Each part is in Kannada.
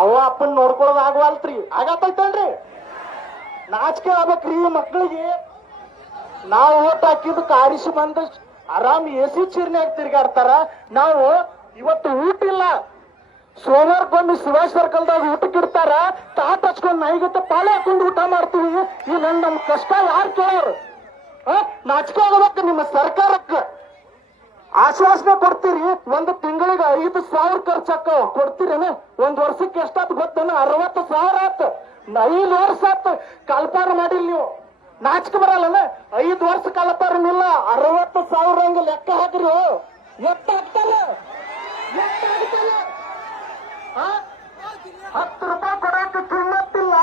ಅವ ಅಪ್ಪನ್ ನೋಡ್ಕೊಳ್ಳೋದು ಆಗವಲ್ತ್ರಿ. ಆಗತ್ತೈತೇನ್ರಿ? ನಾಚಿಕೆ ಆಗ್ಬೇಕ್ರಿ ಮಕ್ಕಳಿಗೆ ನಾವು ಓಟ್ ಹಾಕಿದ್ದು ಕಾರಿಸಿ ಬಂದ ಆರಾಮ್ ಎ ಸಿ ಚೀರ್ನ್ಯಾಗ ತಿರ್ಗಾಡ್ತಾರ. ನಾವು ಇವತ್ತು ಊಟ ಇಲ್ಲ. ಸೋಮವಾರ ಬಂದು ಶಿವಾಜ್ ಸರ್ಕಲ್ದಾಗ ಊಟಕ್ಕೆ ಇಡ್ತಾರ. ತಾಟ್ ಹಚ್ಕೊಂಡ್ ನೈಗತ್ತೆ ಪಾಳೆ ಹಾಕೊಂಡು ಊಟ ಮಾಡ್ತೀವಿ. ಈ ನನ್ ನಮ್ ಕಷ್ಟ ಯಾರು ಕೇಳೋರು? ನಾಚಿಕೆ ಆಗಬೇಕು ನಿಮ್ಮ ಸರ್ಕಾರಕ್ಕೆ. ಆಶ್ವಾಸನೆ ಕೊಡ್ತೀರಿ? ಒಂದು ತಿಂಗಳಿಗೆ ಐದು ಸಾವಿರ ಖರ್ಚಾಕ ಕೊಡ್ತೀರೇನು? ಒಂದ್ ವರ್ಷಕ್ಕೆ ಎಷ್ಟಾತ್ ಗೊತ್ತೇನು? ಅರವತ್ತು ಸಾವಿರ ಆತ್. ಐದು ವರ್ಷ ಆತ್. ಕಲ್ಪಾರ ಮಾಡಿಲ್ಲ ನೀವು. ನಾಚಿಕೆ ಬರಲ್ಲ ಐದು ವರ್ಷ ಕಲ್ಪಾರನಿಲ್ಲ ಅರವತ್ತು ಸಾವಿರ ಹಂಗ ಲೆಕ್ಕ ಹಾಕ್ರಿ ಆ? ಹತ್ತು ರೂಪಾಯಿ ಕೊಡಕ್ಕೆ ಕಿಮ್ಮತ್ತಿಲ್ಲ.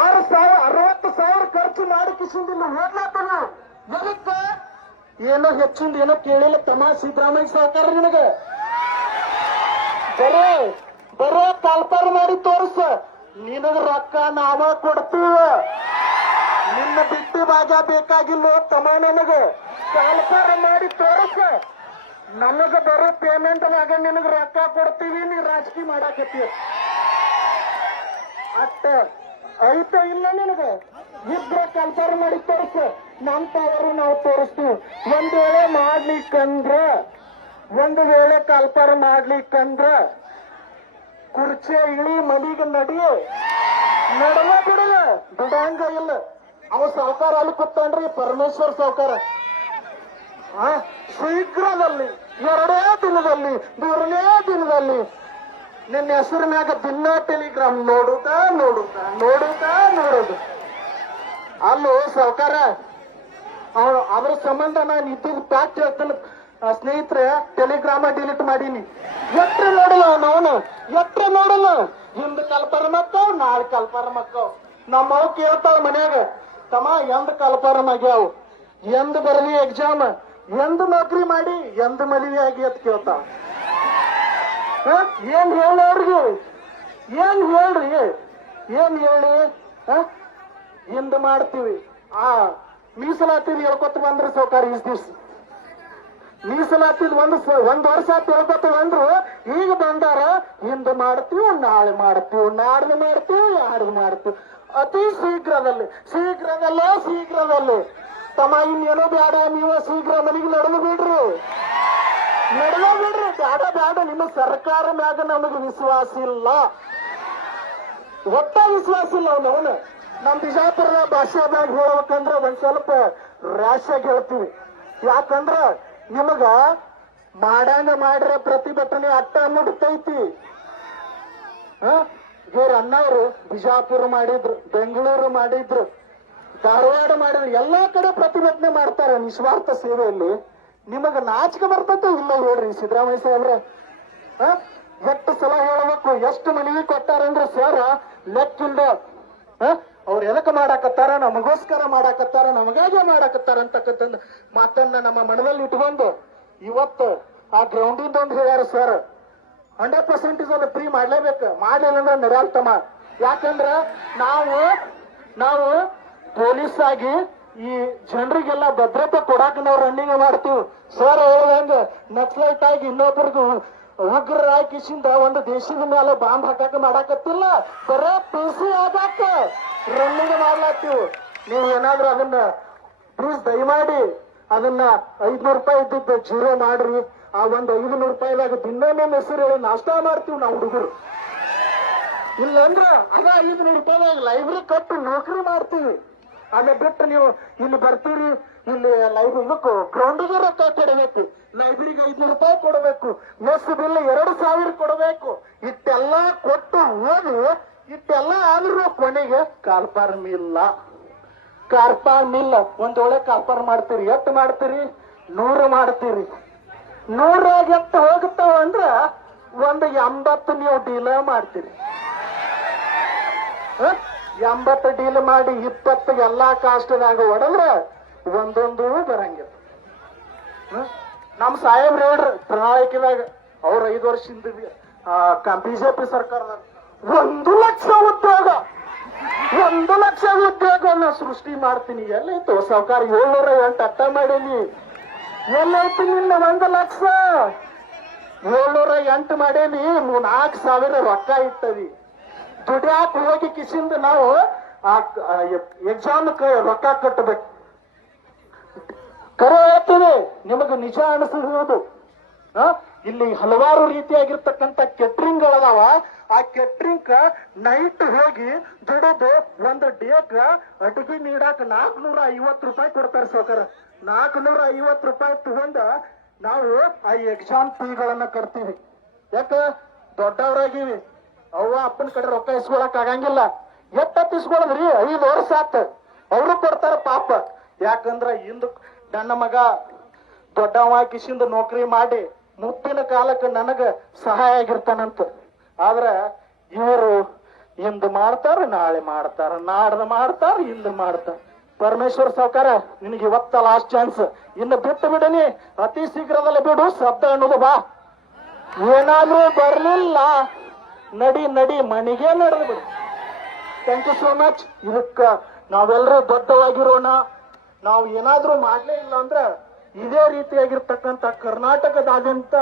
ಆರು ಸಾವಿರ, ಅರವತ್ತು ಸಾವಿರ ಖರ್ಚು ಮಾಡಿ ಕಿಸಿಂದಿಲ್ಲ ಓದ್ಲಾತನ ಎದಕ್ಕ? ಏನೋ ಹೆಚ್ಚಿಂದ ಏನೋ ಕೇಳಿಲ್ಲ ತಮ್ಮ ಸಿದ್ದರಾಮಯ್ಯ ಸಹಕಾರ ನಿನಗೆ. ಬರೋ ಬರೋ ಕಲ್ಪಾರ ಮಾಡಿ ತೋರಿಸ. ನಿನಗ ರೊಕ್ಕ ನಾವ ಕೊಡ್ತೀವ. ನಿನ್ನ ಬಿಟ್ಟು ಭಾಗ ಬೇಕಾಗಿಲ್ಲ ತಮ್ಮ ನನಗ. ಕಾಲ್ಪಾರ ಮಾಡಿ ತೋರಿಸ. ನನಗ ಬರೋ ಪೇಮೆಂಟ್ ಆಗ ನಿನಗ ರೊಕ್ಕ ಕೊಡ್ತೀವಿ, ನೀ ರಾಜಕೀಯ ಮಾಡಾಕತ್ತೀವಿ ಅಟ್ಟ, ಐತ ಇಲ್ಲ ನಿನಗ. ಇದ್ರ ಕಾಲ್ಪಾರ ಮಾಡಿ ತೋರ್ಸ. ನಮ್ ಪವರು ನಾವು ತೋರಿಸ್ತೀವಿ. ಒಂದ್ ವೇಳೆ ಮಾಡ್ಲಿಕ್ಕಂದ್ರ, ಒಂದು ವೇಳೆ ಕಲ್ಪಾರ ಮಾಡ್ಲಿಕ್ಕಂದ್ರ, ಕುರ್ಚೆ, ಇಳಿ ಮನಿಗೆ ನಡಿ ನಡುವ ಬಿಡಲ್ಲ, ಬಿಡಂಗ ಇಲ್ಲ. ಅವ ಸಾವುಕಾರ ಅಲ್ಲಿ ಕೂತಾನ್ರಿ, ಪರಮೇಶ್ವರ್ ಸಾವುಕಾರ. ಶೀಘ್ರದಲ್ಲಿ, ಎರಡೇ ದಿನದಲ್ಲಿ, ಮೂರನೇ ದಿನದಲ್ಲಿ, ನಿನ್ನ ಹೆಸರು ಮ್ಯಾಗ ದಿನ ಟೆಲಿಗ್ರಾಮ್ ನೋಡುತ್ತ ನೋಡುತ್ತ ನೋಡುತ್ತ ನೋಡುದು. ಅಲ್ಲೋ ಸಾವುಕಾರ. ಅದ್ರ ಸಂಬಂಧ ನಾನು ಇದ್ದು ಪ್ಯಾಕ್ ಹೇಳ್ತಾನ ಸ್ನೇಹಿತರೆ ಟೆಲಿಗ್ರಾಮ ಡಿಲೀಟ್ ಮಾಡೀನಿ. ಎಟ್ರ ನೋಡಲ್ಲ ಅವನು? ಎಟ್ರ ನೋಡಲ್ಲ? ಹಿಂದ್ ಕಲ್ಪರ ಮಕ್ಕವ್ ನಾಳೆ ಕಲ್ಪರ ಮಕ್ಕವ್ ನಮ್ಮವ್ ಕೇಳ್ತಾವ ಮನ್ಯಾಗ, ತಮ್ಮ, ಎಂದ್ ಕಲ್ಪರ ಆಗ್ಯಾವ? ಎಂದ್ ಬರಲಿ ಎಕ್ಸಾಮ್ ಎಂದ್ ನೌಕರಿ ಮಾಡಿ, ಎಂದ್ ಮದುವೆ ಆಗಿ? ಅಂತ ಕೇಳ್ತಾವ? ಏನ್ ಹೇಳಿ ಅವ್ರಿಗೆ? ಏನ್ ಹೇಳ್ರಿ? ಏನ್ ಹೇಳಿ? ಹಿಂದ್ ಮಾಡ್ತೀವಿ. ಆ ಮೀಸಲಾತಿ ಹೇಳ್ಕೊತ ಬಂದ್ರು ಸೌಕಾರ ಇಸ್ ದಿವ್ಸ. ಮೀಸಲಾತಿ ಒಂದು ಒಂದ್ ವರ್ಷ ಹೇಳ್ಕೊತ ಬಂದ್ರು ಈಗ ಬಂದಾರ, ಹಿಂದ್ ಮಾಡ್ತೀವಿ, ನಾಳೆ ಮಾಡ್ತೀವಿ, ನಾಡ್ದು ಮಾಡ್ತೀವಿ ಯಾರು ಮಾಡ್ತೀವಿ. ಅತಿ ಶೀಘ್ರದಲ್ಲಿ, ಶೀಘ್ರದಲ್ಲ, ಶೀಘ್ರದಲ್ಲಿ. ತಮ್ಮ ಇನ್ನೇನೋ ಬೇಡ ನೀವು ಶೀಘ್ರ ಮನೆಗೆ ನಡೆದು ಬಿಡ್ರಿ. ನಡೆದು ಬಿಡ್ರಿ ಬೇಡ ಬೇಡ ನಿಮ್ಮ ಸರ್ಕಾರ ಮ್ಯಾಗ ನಮಗೆ ವಿಶ್ವಾಸ ಇಲ್ಲ. ಒಟ್ಟ ವಿಶ್ವಾಸ ಇಲ್ಲ ಅವನವನು ನಮ್ ಬಿಜಾಪುರದ ಭಾಷೆದಾಗ ಹೇಳ್ಬೇಕಂದ್ರ ಒಂದ್ ಸ್ವಲ್ಪ ರ್ಯಾಶಾಗಿ ಹೇಳ್ತೀವಿ. ಯಾಕಂದ್ರ ನಿಮಗ ಮಾಡಂಗ ಮಾಡ್ರ ಪ್ರತಿಭಟನೆ ಅಟ್ಟ ಮುಡ್ತೈತಿ ಇವ್ರ ಅಣ್ಣವ್ರು ಬಿಜಾಪುರ ಮಾಡಿದ್ರು, ಬೆಂಗಳೂರು ಮಾಡಿದ್ರು, ಧಾರವಾಡ ಮಾಡಿದ್ರು, ಎಲ್ಲಾ ಕಡೆ ಪ್ರತಿಭಟನೆ ಮಾಡ್ತಾರೆ ನಿಸ್ವಾರ್ಥ ಸೇವೆಯಲ್ಲಿ. ನಿಮಗ ನಾಚಿಕೆ ಬರ್ತೈತೆ ಇಲ್ಲ ಹೇಳ್ರಿ ಸಿದ್ದರಾಮಯ್ಯ ಸಾಹೇಬ್ರೆ? ಎಷ್ಟು ಸಲ ಹೇಳಬೇಕು, ಎಷ್ಟು ಮನವಿ ಕೊಟ್ಟಾರಂದ್ರೆ ಸರ್ ಲೆಕ್ಕಿಂದ ಅವ್ರು ಎದಕ್ಕೆ ಮಾಡಾಕತ್ತಾರ? ನಮಗೋಸ್ಕರ ಮಾಡಾಕತ್ತಾರ? ನಮಗಾಗೆ ಮಾಡಾಕತ್ತಾರ ಅಂತಕ್ಕಂಥ ಮಾತನ್ನ ನಮ್ಮ ಮನದಲ್ಲಿ ಇಟ್ಕೊಂಡು ಇವತ್ತು ಆ ಗ್ರೌಂಡಿಂದ ಒಂದು ಹೇಳ್ಯಾರ ಸರ್ ಹಂಡ್ರೆಡ್ ಪರ್ಸೆಂಟೇಜ್ ಅಲ್ಲಿ ಫ್ರೀ ಮಾಡ್ಲೇಬೇಕು. ಮಾಡಲಿಲ್ಲ ಅಂದ್ರೆ ನಡೆಯಲ್ತಮ್ಮ ಯಾಕಂದ್ರ ನಾವು ನಾವು ಪೊಲೀಸ್ ಆಗಿ ಈ ಜನರಿಗೆಲ್ಲ ಭದ್ರತೆ ಕೊಡಾಕ ನಾವು ರನ್ನಿಂಗ್ ಮಾಡ್ತೀವಿ. ಸರ್ ಹೇಳ್ದಂಗ ನಕ್ಸಲೈಟ್ ಆಗಿ ಇನ್ನೊಬ್ರಿಗೂ ಉಗ್ರ ಹಾಕಿಸಿಂದ ಒಂದು ದೇಶದ ಮೇಲೆ ಬಾಂಬ್ ಹಾಕಾಕ ಮಾಡಾಕತ್ತಿಲ್ಲ. ಬರೇ ಪಿಸಿ ಆಗಾಕ. ರನ್ನಿಂಗ್ ಮಾಡ್ಲಾತ್ತೀವಿ. ನೀವು ಏನಾದ್ರೂ ಅದನ್ನ ಪ್ಲೀಸ್ ದಯಮಾಡಿ, ಅದನ್ನ ಐದ್ನೂರು ರೂಪಾಯಿ ಇದ್ದಿದ್ದು ಜೀರೋ ಮಾಡ್ರಿ. ಆ ಒಂದ್ ಐದುನೂರು ರೂಪಾಯಿದಾಗ ದಿನ ಹೆಸರು ಹೇಳಿ ನಾಷ್ಟ ಮಾಡ್ತೀವಿ ನಾವು ಹುಡುಗರು. ಇಲ್ಲಂದ್ರ ಅದ ಐದುನೂರು ರೂಪಾಯಿದಾಗ ಲೈಬ್ರರಿ ಕಟ್ಟು ನೌಕರಿ ಮಾಡ್ತೀವಿ. ಆಮೇಲೆ ಬಿಟ್ಟು ನೀವು ಇಲ್ಲಿ ಬರ್ತೀರಿ, ಇಲ್ಲಿ ಲೈಬ್ರರಿ ಇದಕ್ಕೂ ಗ್ರೌಂಡಿಗೆ ರೊಕ್ಕ ಕೊಡಬೇಕು. ಲೈಬ್ರರಿಗೆ ಐದ್ನೂರು ರೂಪಾಯಿ ಕೊಡಬೇಕು. ಮೆಸ್ ಬಿಲ್ ಎರಡು ಸಾವಿರ ಕೊಡಬೇಕು. ಇಟ್ಟೆಲ್ಲ ಕೊಟ್ಟು ಓದಿ ಇಟ್ಟೆಲ್ಲ ಆದ್ರೂ ಕೊನೆಗೆ ಕಾಲ್ಪಾರ್ ಇಲ್ಲ. ಕಾರ್ಪಾರ್ ಮಿಲ್ಲ ಒಂದ್ ಒಳ್ಳೆ ಕಾರ್ಪಾರ್ ಮಾಡ್ತೀರಿ. ಎಟ್ಟು ಮಾಡ್ತೀರಿ? ನೂರು ಮಾಡ್ತೀರಿ. ನೂರಾಗ ಎತ್ತ ಹೋಗ್ತಾವ ಅಂದ್ರ ಒಂದು ಎಂಬತ್ತು ನೀವು ಡೀಲ ಮಾಡ್ತೀರಿ? ಎಂಬತ್ತು ಡೀಲ್ ಮಾಡಿ ಇಪ್ಪತ್ತು ಎಲ್ಲಾ ಕಾಸ್ಟ್ನಾಗ ಹೊಡೆದ್ರ ಒಂದೊಂದು ಬರಂಗಿಲ್ಲ? ನಮ್ ಸಾಹೇಬ್ರು ಹೇಳ್ರಿ, ಪ್ರಣಾಳಿಕೆದಾಗ, ಅವ್ರ ಐದು ವರ್ಷದಿಂದ ಬಿಜೆಪಿ ಸರ್ಕಾರದಾಗ ಒಂದು ಲಕ್ಷ ಉದ್ಯೋಗ. ಒಂದು ಲಕ್ಷ ಉದ್ಯೋಗನ ಸೃಷ್ಟಿ ಮಾಡ್ತೀನಿ. ಎಲ್ಲೈತು ಸಾವುಕಾರ ಏಳ್ನೂರ ಎಂಟು ಅರ್ಥ ಮಾಡೀನಿ. ಎಲ್ಲೈತಿ ನಿನ್ನ ಒಂದು ಲಕ್ಷ? ಏಳ್ನೂರ ಎಂಟು ಮಾಡೇನಿ. ನಾಲ್ಕು ಸಾವಿರ ರೊಕ್ಕ ಇಟ್ಟವಿ ದುಡ್ಯಾಕ ಹೋಗಿ ಕಿಸಿಂದ ನಾವು ಆ ಎಕ್ಸಾಮ್ ರೊಕ್ಕ ಕಟ್ಟಬೇಕು ಕರೆ ಹೇಳ್ತೀನಿ. ನಿಮಗೆ ನಿಜ ಅನಿಸಿರೋದು ಆ? ಇಲ್ಲಿ ಹಲವಾರು ರೀತಿಯಾಗಿರ್ತಕ್ಕಂಥ ಕೆಟ್ರಿಂಗ್ ಗಳದಾವ. ಆ ಕೆಟ್ರಿಂಗ್ ನೈಟ್ ಹೋಗಿ ದುಡಿದು ಒಂದು ಡೇಕ್ ಅಡುಗೆ ನೀಡಾಕ ನಾಲ್ಕನೂರ ಐವತ್ತು ರೂಪಾಯಿ ಕೊಡ್ತಾರೆ ಸಾವ್ಕಾರ. ನಾಲ್ಕನೂರ ಐವತ್ತು ರೂಪಾಯಿ ತಗೊಂಡ ನಾವು ಆ ಎಕ್ಸಾಮ್ ಫೀಗಳನ್ನ ಕಟ್ತೀವಿ. ಯಾಕ? ದೊಡ್ಡವರಾಗಿವಿ. ಅವ್ವ ಅಪ್ಪನ ಕಡೆ ರೊಕ್ಕ ಇಸ್ಕೊಳಕ್ ಆಗಂಗಿಲ್ಲ. ಎತ್ತ ಇಸ್ಕೊಳದ್ರಿ ಐದು ವರ್ಷ ಆತ. ಅವರು ಕೊಡ್ತಾರ ಪಾಪ. ಯಾಕಂದ್ರ ಇಂದು ನನ್ನ ಮಗ ದೊಡ್ಡವ ಕಿಶಿಂದ ನೌಕರಿ ಮಾಡಿ ಮುಪ್ಪಿನ ಕಾಲಕ್ಕೆ ನನಗ ಸಹಾಯ ಆಗಿರ್ತಾನಂತ. ಆದ್ರ ಇವರು ಇಂದು ಮಾಡ್ತಾರ, ನಾಳೆ ಮಾಡ್ತಾರ, ನಾಡ್ದ ಮಾಡ್ತಾರ ಇಂದು ಮಾಡ್ತಾರ. ಪರಮೇಶ್ವರ್ ಸಾವ್ಕಾರ, ನಿನಗೆ ಇವತ್ತ ಲಾಸ್ಟ್ ಚಾನ್ಸ್ ಇನ್ನು ಬಿಟ್ಟು ಬಿಡನಿ, ಅತಿ ಶೀಘ್ರದಲ್ಲಿ ಬಿಡು, ಶಬ್ದ ಅನ್ನೋದು ಬಾ. ಏನಾದ್ರೂ ಬರ್ಲಿಲ್ಲ, ನಡಿ ನಡಿ, ಮನೆಗೆ ನಡೆದು ಬಿಡು. ಥ್ಯಾಂಕ್ ಯು ಸೋ ಮಚ್ ಇದಕ್ಕ ನಾವೆಲ್ಲರೂ ದೊಡ್ಡವಾಗಿರೋಣ. ನಾವು ಏನಾದ್ರೂ ಮಾಡ್ಲೇ ಇಲ್ಲ ಅಂದ್ರೆ ಇದೇ ರೀತಿಯಾಗಿರ್ತಕ್ಕಂಥ ಕರ್ನಾಟಕದಾದ್ಯಂತ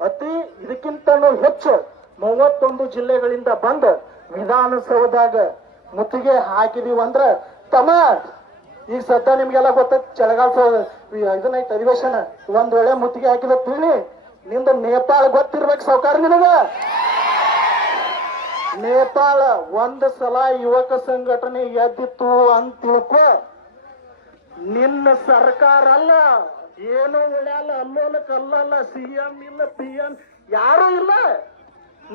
ಅತಿ ಇದಕ್ಕಿಂತಲೂ ಹೆಚ್ಚು ಮೂವತ್ತೊಂದು ಜಿಲ್ಲೆಗಳಿಂದ ಬಂದ ವಿಧಾನಸೌಧದಾಗ ಮುತ್ತಿಗೆ ಹಾಕಿದೀವಿ ಅಂದ್ರ ತಮ್ಮ, ಈಗ ಸದ್ಯ ನಿಮ್ಗೆಲ್ಲ ಗೊತ್ತೈತಿ ಚಳಗಾಲ ಇದನ್ನೈತೆ ಅಧಿವೇಶನ, ಒಂದ್ ವೇಳೆ ಮುತ್ತಿಗೆ ಹಾಕಿದ ತಿಳಿ, ನಿಂದ ನೇಪಾಳ ಗೊತ್ತಿರ್ಬೇಕು ಸಾವುಕಾರ ನಿನಗ? ನೇಪಾಳ ಒಂದ್ ಸಲ ಯುವಕ ಸಂಘಟನೆ ಎದ್ದಿತ್ತು ಅಂತ ತಿಳ್ಕೊ, ನಿನ್ನ ಸರ್ಕಾರ ಅಲ್ಲ. ಏನು ಉಳ್ಯಾಲ ಅಲ್ಲೋಲ ಕಲ್ಲಲ್ಲ ಸಿ ಎಂ ಇಲ್ಲ ಪಿ ಎಂ ಯಾರು ಇಲ್ಲ.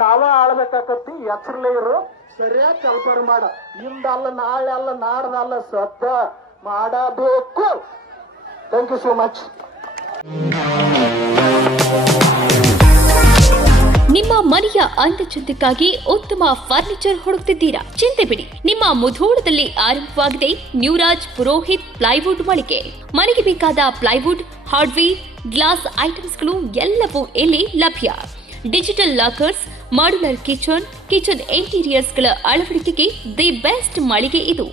ನಾವ ಆಳ್ಬೇಕಾಕತ್ತಿ, ಎಚ್ಚರಲೇ ಇರು. ಸರಿಯಾಗಿ ಕೆಲಸ ಮಾಡ. ಇಂದಲ್ಲ ನಾಳೆ ಅಲ್ಲ ನಾಡ್ದಲ್ಲ ಸದ್ದ ಮಾಡಬೇಕು. ಥ್ಯಾಂಕ್ ಯು ಸೋ ಮಚ್ ನಿಮ್ಮ ಮನೆಯ ಅಂದಚಂದಕ್ಕಾಗಿ ಉತ್ತಮ ಫರ್ನಿಚರ್ ಹುಡುಕ್ತಿದ್ದೀರಾ? ಚಿಂತೆ ಬಿಡಿ. ನಿಮ್ಮ ಮುಧೋಳದಲ್ಲಿ ಆರಂಭವಾಗಿದೆ ನ್ಯೂರಾಜ್ ಪುರೋಹಿತ್ ಪ್ಲೈವುಡ್ ಮಳಿಗೆ. ಮನೆಗೆ ಬೇಕಾದ ಪ್ಲೈವುಡ್ ಹಾರ್ಡ್ವೇರ್, ಗ್ಲಾಸ್ ಐಟಮ್ಸ್ಗಳು ಎಲ್ಲವೂ ಇಲ್ಲಿ ಲಭ್ಯ. Digital lockers, modular kitchen kitchen ಇಂಟೀರಿಯರ್ಸ್ಗಳ ಅಳವಡಿಕೆಗೆ ದಿ ಬೆಸ್ಟ್ ಮಳಿಗೆ ಇದು.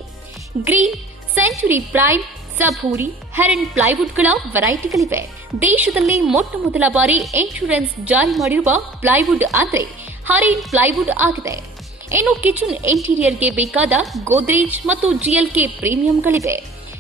ಗ್ರೀನ್, ಸೆಂಚುರಿ ಪ್ರೈಮ್ ಸಭೂರಿ ಹೆರನ್ ಪ್ಲೈವುಡ್ಗಳ ವೆರೈಟಿಗಳಿವೆ. ದೇಶದಲ್ಲಿ ಮೊಟ್ಟ ಮೊದಲ ಬಾರಿ ಇನ್ಶೂರೆನ್ಸ್ ಜಾರಿ ಮಾಡಿರುವ ಪ್ಲೈವುಡ್ ಅಂದ್ರೆ ಹರಿನ್ ಪ್ಲೈವುಡ್ ಆಗಿದೆ. ಇನ್ನು ಕಿಚನ್ ಇಂಟೀರಿಯರ್ಗೆ ಬೇಕಾದ ಗೋದ್ರೇಜ್ ಮತ್ತು ಜಿಎಲ್ಕೆ ಪ್ರೀಮಿಯಂಗಳಿವೆ.